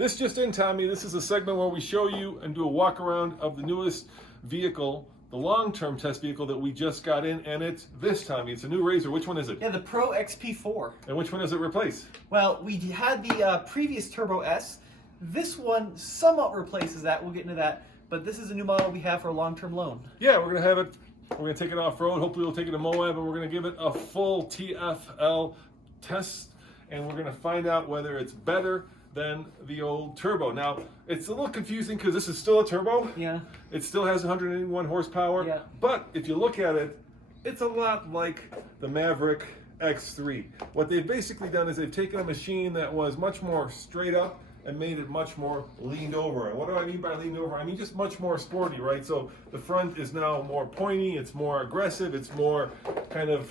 This just in, Tommy. This is a segment where we show you and do a walk around of the newest vehicle, the long-term test vehicle that we just got in, and it's this, Tommy. It's a new RZR. Which one is it? Yeah, the Pro XP4. And which one does it replace? Well, we had the previous Turbo S. This one somewhat replaces that. We'll get into that. But this is a new model we have for a long-term loan. Yeah, we're going to have it. We're going to take it off-road. Hopefully we'll take it to Moab, and we're going to give it a full TFL test, and we're going to find out whether it's better than the old turbo. Now, it's a little confusing because this is still a turbo. Yeah. It still has 181 horsepower. Yeah. But if you look at it, it's a lot like the Maverick X3. What they've basically done is they've taken a machine that was much more straight up and made it much more leaned over. And what do I mean by leaned over? I mean just much more sporty, right? So the front is now more pointy, it's more aggressive, it's more kind of,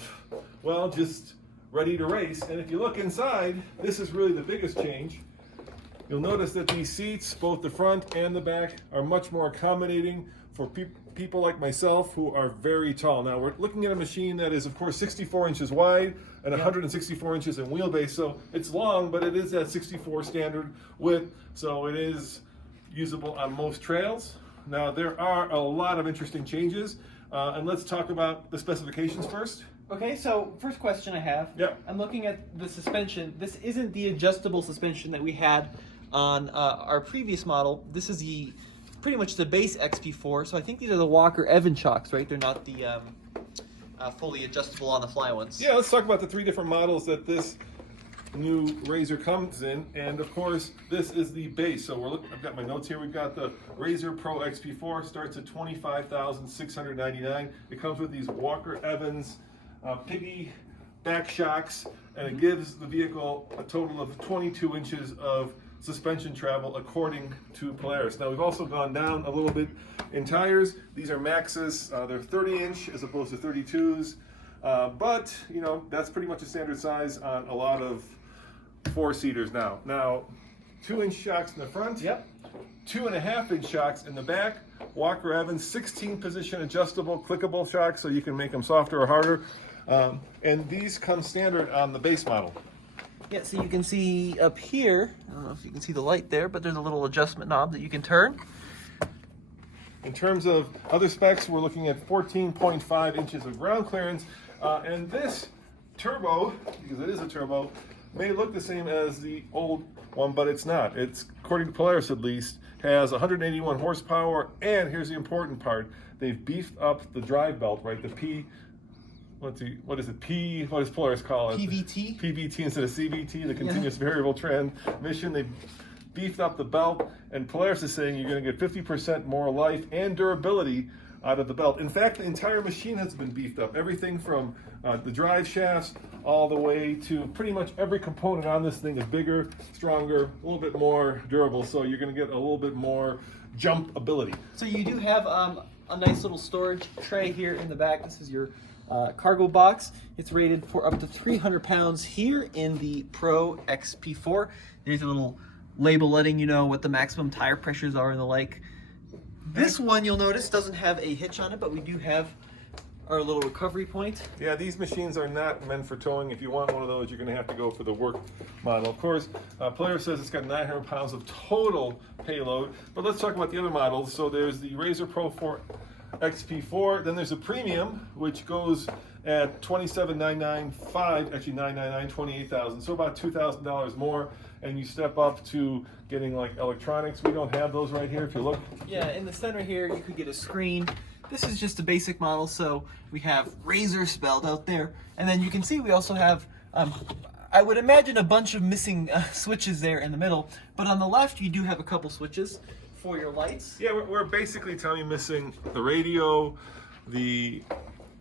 well, just ready to race. And if you look inside, this is really the biggest change. You'll notice that these seats, both the front and the back, are much more accommodating for people like myself who are very tall. Now we're looking at a machine that is of course 64 inches wide and 164 inches in wheelbase, so it's long, but it is that 64 standard width, so it is usable on most trails. Now there are a lot of interesting changes, and let's talk about the specifications first. Okay, so first question I have. Yeah. I'm looking at the suspension. This isn't the adjustable suspension that we had on our previous model. This is the pretty much the base XP4. So I think these are the Walker Evans shocks, right? They're not the fully adjustable on the fly ones. Yeah, let's talk about the three different models that this new RZR comes in, and of course this is the base. So I've got my notes here. We've got the RZR Pro XP4, starts at $25,699. It comes with these Walker Evans piggy back shocks, and it gives the vehicle a total of 22 inches of suspension travel according to Polaris. Now we've also gone down a little bit in tires. These are Maxxis. They're 30-inch as opposed to 32s, but you know that's pretty much a standard size on a lot of four-seaters now. Now 2-inch shocks in the front. Yep. 2.5-inch shocks in the back. Walker Evans 16-position adjustable clickable shocks, so you can make them softer or harder. And these come standard on the base model. Yeah, so you can see up here, I don't know if you can see the light there, but there's a little adjustment knob that you can turn. In terms of other specs, we're looking at 14.5 inches of ground clearance. And this turbo, because it is a turbo, may look the same as the old one, but it's not. It's, according to Polaris at least, has 181 horsepower, and here's the important part, they've beefed up the drive belt, right? The P, what does Polaris call it? PVT? PVT instead of CVT, the continuous variable transmission. They beefed up the belt, and Polaris is saying you're going to get 50% more life and durability out of the belt. In fact, the entire machine has been beefed up. Everything from the drive shafts all the way to pretty much every component on this thing is bigger, stronger, a little bit more durable, so you're going to get a little bit more jump ability. So you do have a nice little storage tray here in the back. This is your cargo box. It's rated for up to 300 pounds here in the Pro XP4. There's a little label letting you know what the maximum tire pressures are and the like. This one, you'll notice, doesn't have a hitch on it, but we do have our little recovery point. Yeah, these machines are not meant for towing. If you want one of those, you're going to have to go for the work model. Of course, Polaris says it's got 900 pounds of total payload, but let's talk about the other models. So there's the RZR Pro 4 XP4, then there's a premium, which goes at $27,995, actually $999, $28,000, so about $2,000 more, and you step up to getting like electronics. We don't have those right here, if you look. Yeah, in the center here, you could get a screen. This is just a basic model, so we have RZR spelled out there, and then you can see we also have, I would imagine, a bunch of missing switches there in the middle, but on the left, you do have a couple switches for your lights. Yeah, we're basically telling you missing the radio. The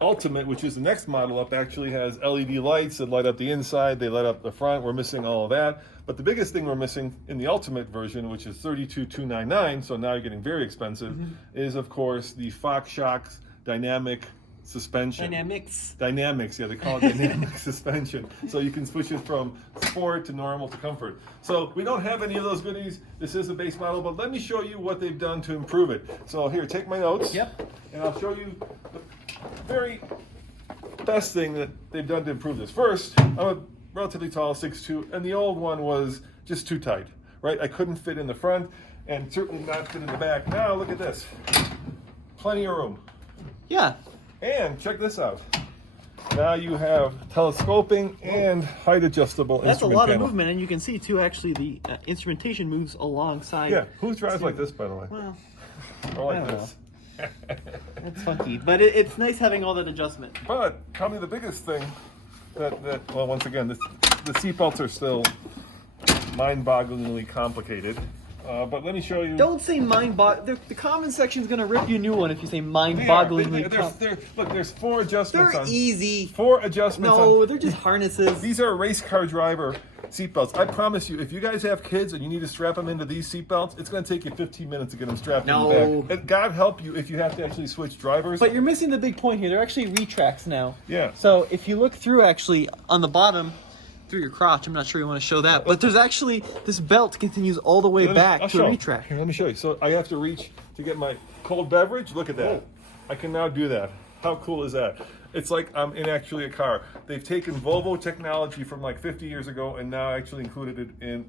Ultimate, which is the next model up, actually has LED lights that light up the inside, they light up the front. We're missing all of that. But the biggest thing we're missing in the Ultimate version, which is $32,299, so now you're getting very expensive, is of course the Fox Shocks dynamic suspension. Dynamics, yeah, they call it dynamic suspension. So you can switch it from sport to normal to comfort. So we don't have any of those goodies. This is a base model, but let me show you what they've done to improve it. So here, take my notes. Yep. And I'll show you the very best thing that they've done to improve this. First, I'm a relatively tall 6'2", and the old one was just too tight, right? I couldn't fit in the front and certainly not fit in the back. Now look at this. Plenty of room. Yeah. And check this out. Now you have telescoping and height adjustable That's a instrument lot panel. of movement, and you can see too. Actually, the instrumentation moves alongside. Yeah, who drives like this, by the way? Well, Or I like don't this? it's funky, but it's nice having all that adjustment. But tell me the biggest thing that well, once again, the seatbelts are still mind-bogglingly complicated. But let me show you. Don't say the comment section's gonna rip you a new one if you say mind-bogglingly. Look, there's 4 adjustments. They're easy. 4 adjustments. No, they're just harnesses. These are race car driver seatbelts. I promise you, if you guys have kids and you need to strap them into these seatbelts, it's going to take you 15 minutes to get them strapped in the back. And God help you if you have to actually switch drivers. But you're missing the big point here. They're actually retracts now. Yeah. So if you look through, actually on the bottom, through your crotch, I'm not sure you want to show that, but there's actually this belt continues all the way back to retract. Here, let me show you. So I have to reach to get my cold beverage. Look at that. Oh. I can now do that. How cool is that? It's like I'm in actually a car. They've taken Volvo technology from like 50 years ago and now actually included it in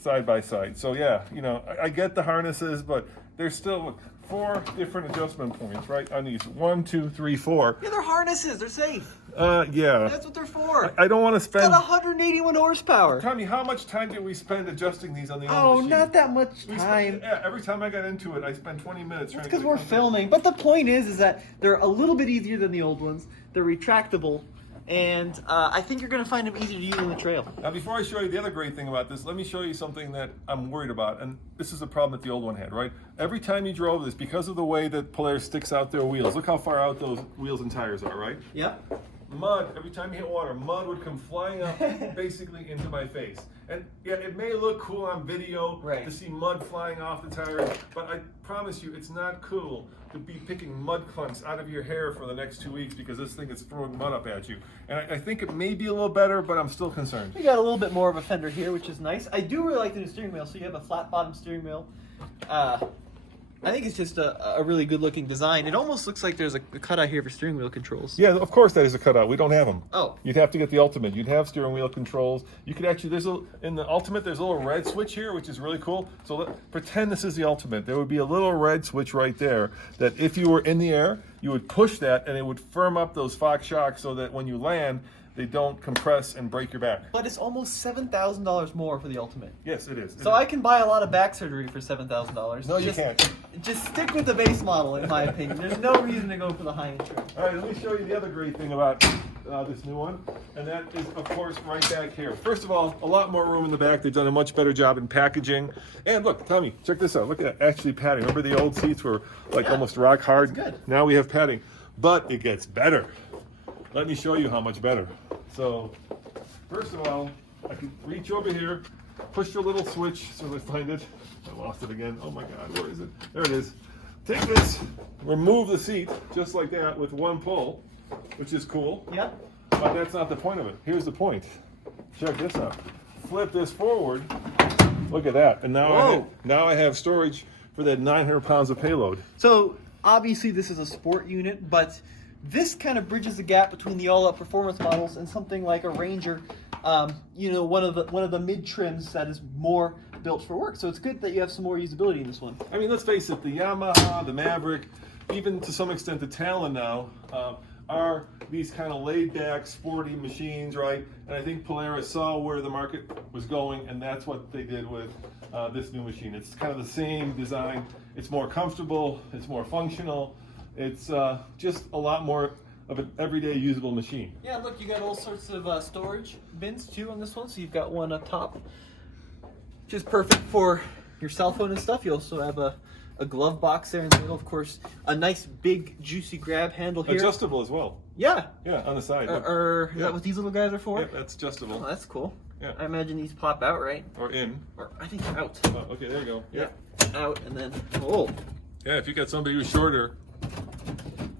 side by side. So yeah, you know, I get the harnesses, but there's still 4 different adjustment points, right? On these 1, 2, 3, 4. Yeah, they're harnesses. They're safe. Yeah. That's what they're for. I don't want to spend. It's got 181 horsepower. Tommy, how much time did we spend adjusting these on the old Oh, machine? not that much We time. spent, yeah, every time I got into it, I spent 20 minutes. That's trying to because get we're it comfortable. filming. But the point is that they're a little bit easier than the old ones. They're retractable, and I think you're going to find them easier to use on the trail. Now, before I show you the other great thing about this, let me show you something that I'm worried about. And this is a problem that the old one had, right? Every time you drove this, because of the way that Polaris sticks out their wheels, look how far out those wheels and tires are, right? Yeah. Mud, every time you hit water, mud would come flying up basically into my face. And yeah, it may look cool on video to see mud flying off the tires, but I promise you it's not cool to be picking mud clumps out of your hair for the next 2 weeks because this thing is throwing mud up at you. And I think it may be a little better, but I'm still concerned. We got a little bit more of a fender here, which is nice. I do really like the new steering wheel. So you have a flat bottom steering wheel. I think it's just a really good looking design. It almost looks like there's a cutout here for steering wheel controls. Yeah, of course that is a cutout. We don't have them. Oh. You'd have to get the Ultimate. You'd have steering wheel controls. You could actually, in the Ultimate, there's a little red switch here, which is really cool. So pretend this is the Ultimate. There would be a little red switch right there that if you were in the air, you would push that and it would firm up those Fox shocks so that when you land, they don't compress and break your back. But it's almost $7,000 more for the Ultimate. Yes, it is. So I can buy a lot of back surgery for $7,000. No, you can't. Just stick with the base model, in my opinion. There's no reason to go for the high-end trim. All right, let me show you the other great thing about this new one, and that is, of course, right back here. First of all, a lot more room in the back. They've done a much better job in packaging. And look, Tommy, check this out. Look at that, actually padding. Remember the old seats were like almost rock hard? That's good. Now we have padding, but it gets better. Let me show you how much better. So, first of all, I can reach over here, push your little switch, as soon as I find it. I lost it again. Oh my God, where is it? There it is. Take this, remove the seat, just like that, with one pull, which is cool. Yep. But that's not the point of it. Here's the point. Check this out. Flip this forward. Look at that. And now I have storage for that 900 pounds of payload. So, obviously this is a sport unit, but this kind of bridges the gap between the all-out performance models and something like a Ranger, one of the mid trims that is more built for work. So it's good that you have some more usability in this one. I mean, let's face it, the Yamaha, the Maverick, even to some extent the Talon now, are these kind of laid-back, sporty machines, right? And I think Polaris saw where the market was going, and that's what they did with this new machine. It's kind of the same design. It's more comfortable. It's more functional. It's just a lot more of an everyday usable machine. Yeah, look, you got all sorts of storage bins too on this one. So you've got one up top, which is perfect for your cell phone and stuff. You also have a glove box there in the middle, of course. A nice big juicy grab handle here. Adjustable as well. Yeah. Yeah, on the side. Is that what these little guys are for? Yeah, that's adjustable. Oh, that's cool. Yeah. I imagine these pop out, right? Or in. Or I think they're out. Oh, okay, there you go. Yeah. Out and then Yeah, if you got somebody who's shorter.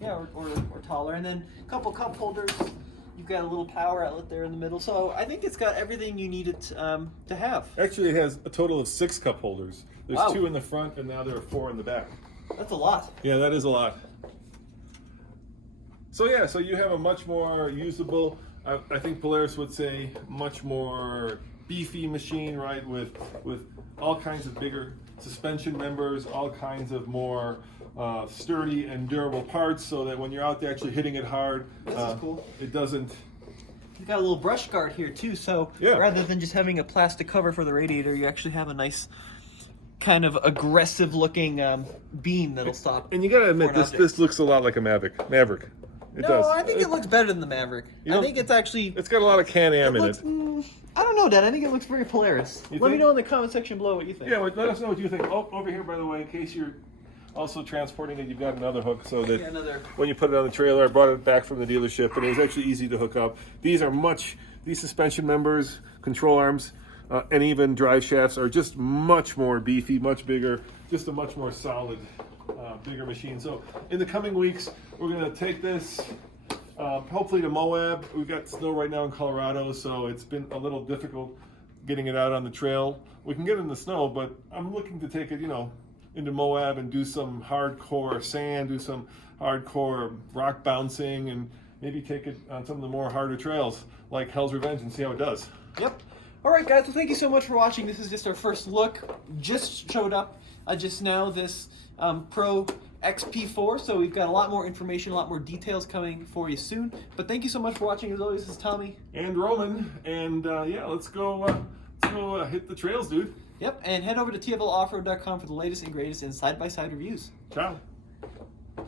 Yeah, or taller. And then a couple cup holders. You've got a little power outlet there in the middle. So I think it's got everything you need it to have. Actually, it has a total of 6 cup holders. There's Wow. 2 in the front, and now there are 4 in the back. That's a lot. Yeah, that is a lot. So yeah, so you have a much more usable, I think Polaris would say, much more beefy machine, right, with all kinds of bigger suspension members, all kinds of more sturdy and durable parts, so that when you're out there actually hitting it hard, This is cool. it doesn't. You've got a little brush guard here too, so Yeah. rather than just having a plastic cover for the radiator, you actually have a nice kind of aggressive looking beam that'll stop. And you gotta admit, foreign this objects. looks a lot like a Maverick. It No, does. I think it looks better than the Maverick. You I know, think it's actually. It's got a lot of Can-Am in looks, it. I don't know, Dad. I think it looks very Polaris. You Let me think? know in the comment section below what you think. Yeah, well, let us know what you think. Oh, over here, by the way, in case you're also transporting it, you've got another hook so that Yeah, another. when you put it on the trailer, I brought it back from the dealership, and it was actually easy to hook up. These suspension members, control arms, and even drive shafts are just much more beefy, much bigger, just a much more solid, bigger machine. So in the coming weeks, we're going to take this hopefully to Moab. We've got snow right now in Colorado, so it's been a little difficult getting it out on the trail. We can get it in the snow, but I'm looking to take it, into Moab and do some hardcore sand, do some hardcore rock bouncing, and maybe take it on some of the more harder trails like Hell's Revenge and see how it does. Yep. All right, guys. Well, thank you so much for watching. This is just our first look. Just showed up just now. This Pro XP4. So we've got a lot more information, a lot more details coming for you soon. But thank you so much for watching. As always, this is Tommy and Roman, and yeah, let's go hit the trails, dude. Yep. And head over to tfloffroad.com for the latest and greatest in side-by-side reviews. Ciao.